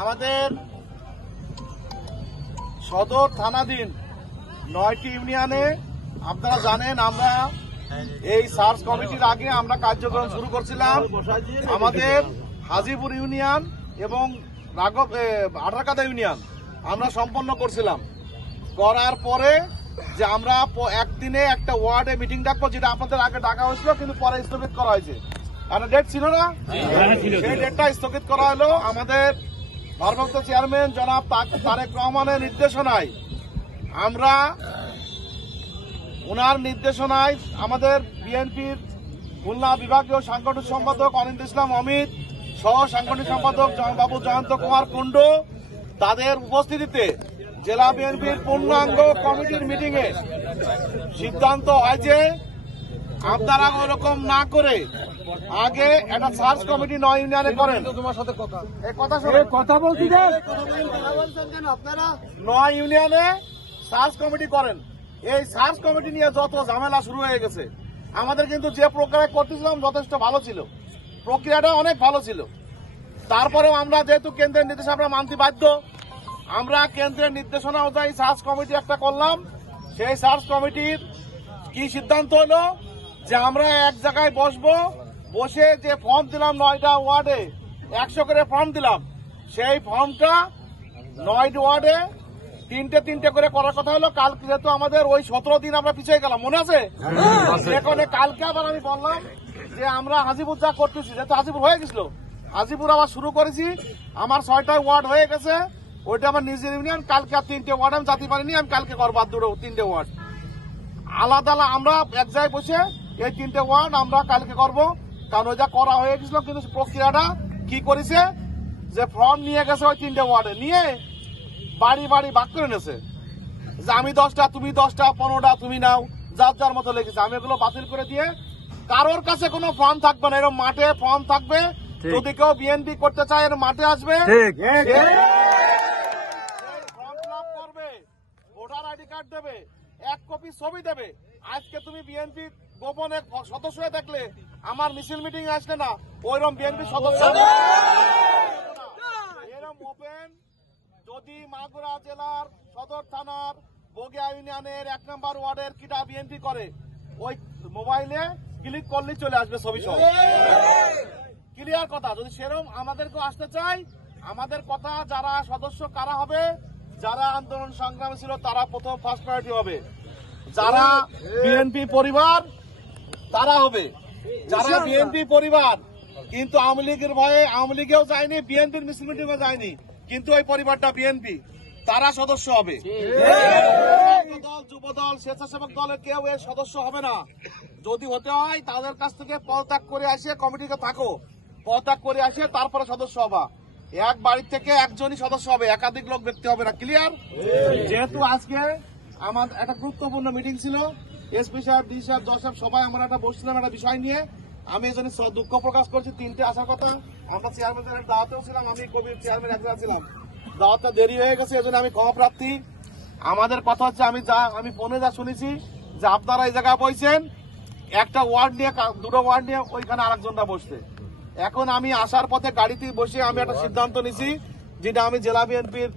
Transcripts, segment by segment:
আমাদের সদর থানাধীন 9টি ইউনিয়নে আপনারা জানেন আমরা এই সার্চ কমিটির আগে আমরা কার্যক্রম শুরু করছিলাম। আমাদের হাজিপুর ইউনিয়ন এবং আঠারকাদা ইউনিয়ন আমরা সম্পন্ন করছিলাম। করার পরে যে আমরা একদিনে একটা ওয়ার্ডে মিটিং ডাকবো, যেটা আপনাদের আগে ডাকা হয়েছিল কিন্তু পরে স্থগিত করা হয়েছে। একটা ডেট ছিল না, সেই ডেটটা স্থগিত করা হলো। আমাদের ভারপ্রাপ্ত চেয়ারম্যান জনাব তারেক রহমানের নির্দেশনায় আমরা ওনার নির্দেশনায় আমাদের বিএনপির খুলনা বিভাগীয় সাংগঠনিক সম্পাদক অনিন্দ ইসলাম অমিত সহ সাংগঠনিক সম্পাদক বাবু জয়ন্ত কুমার কুণ্ডু তাদের উপস্থিতিতে জেলা বিএনপির পূর্ণাঙ্গ কমিটির মিটিং এ সিদ্ধান্ত হয় যে আপনারা ওরকম না করে আগে একটা সার্চ কমিটি 9 ইউনিয়নে করেন। তোমার সাথে কথা বলছি, আপনারা 9 ইউনিয়নে সার্চ কমিটি করেন। এই সার্চ কমিটি নিয়ে যত ঝামেলা শুরু হয়ে গেছে। আমাদের কিন্তু যে প্রক্রিয়া করতেছিলাম যথেষ্ট ভালো ছিল, প্রক্রিয়াটা অনেক ভালো ছিল। তারপরেও আমরা যেহেতু কেন্দ্রের নির্দেশ আমরা মানতে বাধ্য, আমরা কেন্দ্রের নির্দেশনা অনুযায়ী সার্চ কমিটি একটা করলাম। সেই সার্চ কমিটির কি সিদ্ধান্ত হলো যে আমরা এক জায়গায় বসবো, বসে যে ফর্ম দিলাম 9টা ওয়ার্ডে 100 করে ফর্ম দিলাম, সেই ফর্মটা 9 ওয়ার্ডে 3টে করে করার কথা হলো। কালকে যেহেতু আমাদের ওই 17 দিন আমরা পিছিয়ে গেলাম, মনে আছে? এখানে কালকে আবার আমি বললাম যে আমরা হাজিপুর যা করতেছি, যেহেতু হাজিপুর হয়ে গেছিল, হাজিপুর আবার শুরু করেছি। আমার 6টা ওয়ার্ড হয়ে গেছে, ওইটা আমার নিজের ইউনিয়ন। কালকে আর 3টে ওয়ার্ড আমি যেতে পারিনি, আমি কালকে করবো 3টে ওয়ার্ড আলাদা আমরা এক জায়গায় বসে এই 3টে ওয়ার্ড আমরা কালকে করব। কারণ ওইটা করা হয়ে গেছিল, কিন্তু প্রক্রিয়াটা কি করেছে যে ফর্ম নিয়ে গেছে ওই 3টে ওয়ার্ডে নিয়ে বাড়ি বাড়ি ভাগ করে নিয়েছে যে আমি 10টা, তুমি 10টা, 15টা তুমি নাও, যার যার মতো লেগেছে। আমি এগুলো বাতিল করে দিয়ে কারোর কাছে কোনো ফর্ম থাকবে না, এরকম মাঠে ফর্ম থাকবে। যদি কেউ বিএনপি করতে চায় এর মাঠে আসবে, ফর্ম ফিল আপ করবে, ভোটার আইডি কার্ড দেবে, 1 কপি ছবি দেবে। আজকে তুমি বিএনপি গোপনে সদস্য হয়ে দেখলে আমার মিছিল মিটিং আসলে না, ওইরকম বিএনপি সদস্য এরকম ওপেন। যদি মাগুরা জেলার সদর থানার বগিয়া ইউনিয়নের 1 নম্বর ওয়ার্ডের কিটা বিএনপি করে, ওই মোবাইলে ক্লিক করলেই চলে আসবে ছবি সহ। ক্লিয়ার কথা। যদি সেরকম আমাদেরকেও আসতে চাই, আমাদের কথা যারা সদস্য কারা হবে, যারা আন্দোলন সংগ্রামে ছিল তারা প্রথম ফার্স্ট প্রায়োরিটি হবে, যারা বিএনপি পরিবার তারা হবে, যারা বিএনপি পরিবার কিন্তু আওয়ামী লীগের ভয়ে আওয়ামী লীগেও যায়নি, বিএনপির মিছিল মিটিংও যায়নি, কিন্তু ওই পরিবারটা বিএনপি, তারা সদস্য হবে। দল, যুব দল, স্বেচ্ছাসেবক দলের কেউ এর সদস্য হবে না। যদি হতে হয় তাদের কাছ থেকে পদত্যাগ করে আসে, কমিটিতে থাকো, পদত্যাগ করে আসে তারপরে সদস্য হবা। এক বাড়ির থেকে একজনই সদস্য হবে, একাধিক লোক ব্যক্তি হবে না। ক্লিয়ার? যেহেতু আজকে আমার একটা গুরুত্বপূর্ণ মিটিং ছিল, এসপি সাহেব, ডি সাহেব, জজ সাহেব সবাই আমরা একটা বসছিলাম একটা বিষয় নিয়ে। আমি এই জন্য দুঃখ প্রকাশ করছি, 3টে আসার কথা। আমরা চেয়ারম্যানের দাওয়াতেও ছিলাম, আমি কবির চেয়ারম্যান একজন ছিলাম, দাওয়াতটা দেরি হয়ে গেছে, এই জন্য আমি ক্ষমা প্রার্থী। আমাদের কথা হচ্ছে আমি ফোনে যা শুনেছি যে আপনারা এই জায়গায় বসছেন, একটা ওয়ার্ড নিয়ে 2টো ওয়ার্ড নিয়ে ওইখানে আরেকজনটা বসছে। এখন আমি আসার পথে গাড়িতে বসে আমি একটা সিদ্ধান্ত নিছি, যেটা আমি জেলা বিএনপির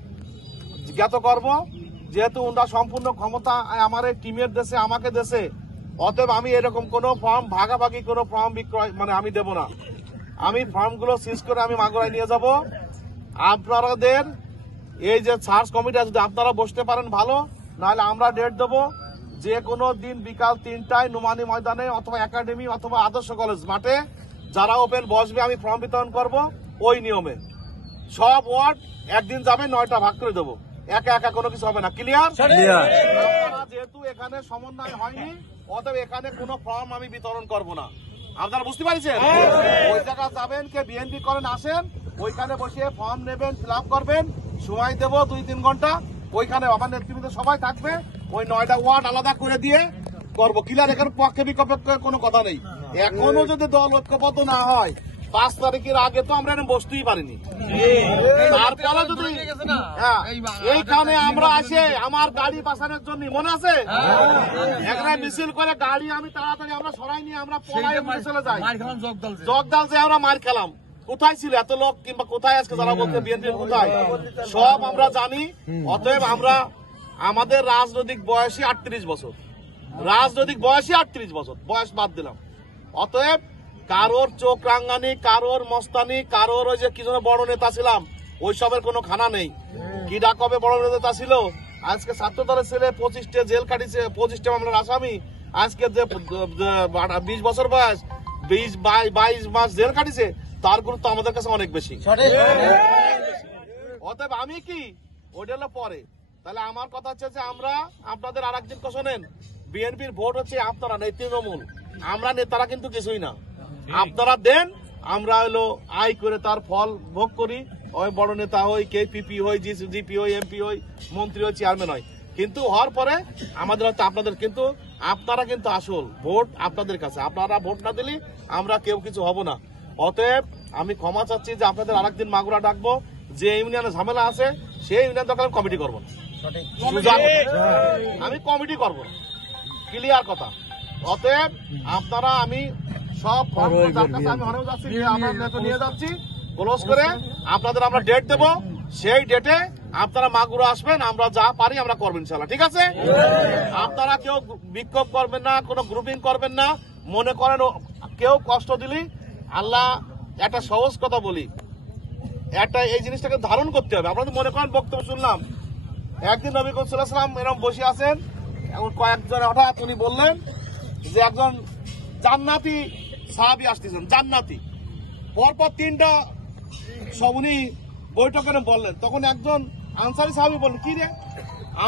জ্ঞাত করব। যেহেতু ওনারা সম্পূর্ণ ক্ষমতা আমার এই টিমের দেশে, আমাকে দেশে, অতএব আমি এরকম কোনো ফর্ম ভাগাভাগি কোনো ফর্ম বিক্রয় আমি দেব না। আমি ফর্মগুলো সিজ করে আমি মাগুরায় নিয়ে যাব। আপনাদের এই যে সার্চ কমিটি যদি আপনারা বসতে পারেন ভালো, নাহলে আমরা ডেট দেবো যে কোনো দিন বিকাল 3টায় নোমানী ময়দানে অথবা একাডেমি অথবা আদর্শ কলেজ মাঠে যারা ওপেন বসবে আমি ফর্ম বিতরণ করব। ওই নিয়মে সব ওয়ার্ড একদিন যাবে, 9টা ভাগ করে দেবো, একা একা কোনো কিছু হবে না। ক্লিয়ার? যেহেতু এখানে সমন্বয় হয়নি, অতএব এখানে কোনো ফর্ম আমি বিতরণ করব না। আপনারা বুঝতে পারছেন? ওই জায়গা যাবেন, কে বিএনপি করেন আসেন, ওইখানে বসে ফর্ম নেবেন, ফিল আপ করবেন, সময় দেবো 2-3 ঘন্টা। ওইখানে আমার নেতৃবৃন্দ সবাই থাকবে, ওই 9টা ওয়ার্ড আলাদা করে দিয়ে করবো। ক্লিয়ার? এখানে পক্ষে বিপক্ষে কোনো কথা নেই। এখনো যদি দল ঐক্যবদ্ধ না হয়, 5 তারিখের আগে তো আমরা বসতেই পারিনি। তারপরে যদি এইখানে আমরা আসে আমার গাড়ি বাঁচানোর জন্য, মনে আছে, এখানে মিছিল করে গাড়ি আমি তাড়াতাড়ি আমরা সরাই নিয়ে আমরা পলাই চলে যাই, জগদাল যে আমরা মার খেলাম। কোথায় ছিল এত লোক, কিংবা কোথায় আজকে যারা বলছে বিএনপি কোথায়, সব আমরা জানি। অতএব আমরা আমাদের রাজনৈতিক বয়সী 38 বছর, রাজনৈতিক বয়সী 38 বছর, বয়স বাদ দিলাম। অতএব কারোর চোখ রাঙ্গানি, কারোর মস্তানি, কারোর ওই যে কি যেন বড় নেতা ছিলাম ওইসবের কোনো খানা নেই। কিডা কবে বড় নেতা ছিল, আজকে ছাত্র দলের ছেলে 25টা জেল কাটিছে, 25টা মামলার আসামি, আজকে যে 20 বছর বয়স 22 মাস জেল কাটিছে, তার গুরুত্ব আমাদের কাছে অনেক বেশি। অতএব আমি কি ওইটা হলো পরে। তাহলে আমার কথা হচ্ছে যে আমরা আপনাদের আর একদিন শোনেন, বিএনপির ভোট হচ্ছে আপনারা নেই, তৃণমূল, আমরা নেতারা কিন্তু কিছুই না। আপনারা দেন, আমরা হলো আয় করে তার ফল ভোগ করি। ওই বড় নেতা হই, কেপিপি হই, জিপি হই, এমপি হই, মন্ত্রী হই, চেয়ারম্যান হয়, কিন্তু হওয়ার পরে আমাদের হচ্ছে আপনাদের, কিন্তু আপনারা কিন্তু আসল ভোট আপনাদের কাছে। আপনারা ভোট না দিলে আমরা কেউ কিছু হব না। অতএব আমি ক্ষমা চাচ্ছি যে আপনাদের আরেকদিন মাগুরা ডাকবো, যে ইউনিয়নে ঝামেলা আছে সেই ইউনিয়ন দরকার কমিটি করবো না, আমি কমিটি করবো না, ক্লিয়ার কথা। অতএব আপনারা, আমি সব আমি অনেক যাচ্ছি, আমরা নিয়ে যাচ্ছি ক্লোজ করে, আপনাদের আমরা ডেট দেবো, সেই ডেটে আপনারা মাগুরা আসবেন, আমরা যা পারি আমরা করবেন ইনশাল্লাহ, ঠিক আছে? আপনারা কেউ বিক্ষোভ করবেন না, কোনো গ্রুপিং করবেন না। মনে করেন কেউ কষ্ট দিলি, আল্লাহ একটা সহজ কথা বলি, একটা এই জিনিসটাকে ধারণ করতে হবে। আপনাদের মনে করেন বক্তব্য শুনলাম, একদিন নবী করিম সাল্লাল্লাহু আলাইহি ওয়াসাল্লাম এরকম বসে আছেন, এখন কয়েকজন হঠাৎ উনি বললেন যে একজন জান্নাতি সাহাবী আসতেছেন, জান্নাতি। পরপর 3টা সব উনি বৈঠকে বললেন, তখন একজন আনসারী সাহাবী বললেন, কি রে,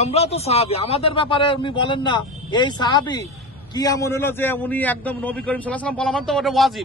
আমরা তো সাহাবী, আমাদের ব্যাপারে উনি বলেন না, এই সাহাবী কি এমন হলো যে উনি একদম নবী করিম সাল্লাল্লাহু আলাইহি ওয়াসাল্লাম বলা মানে তো ওটা ওয়াজিব।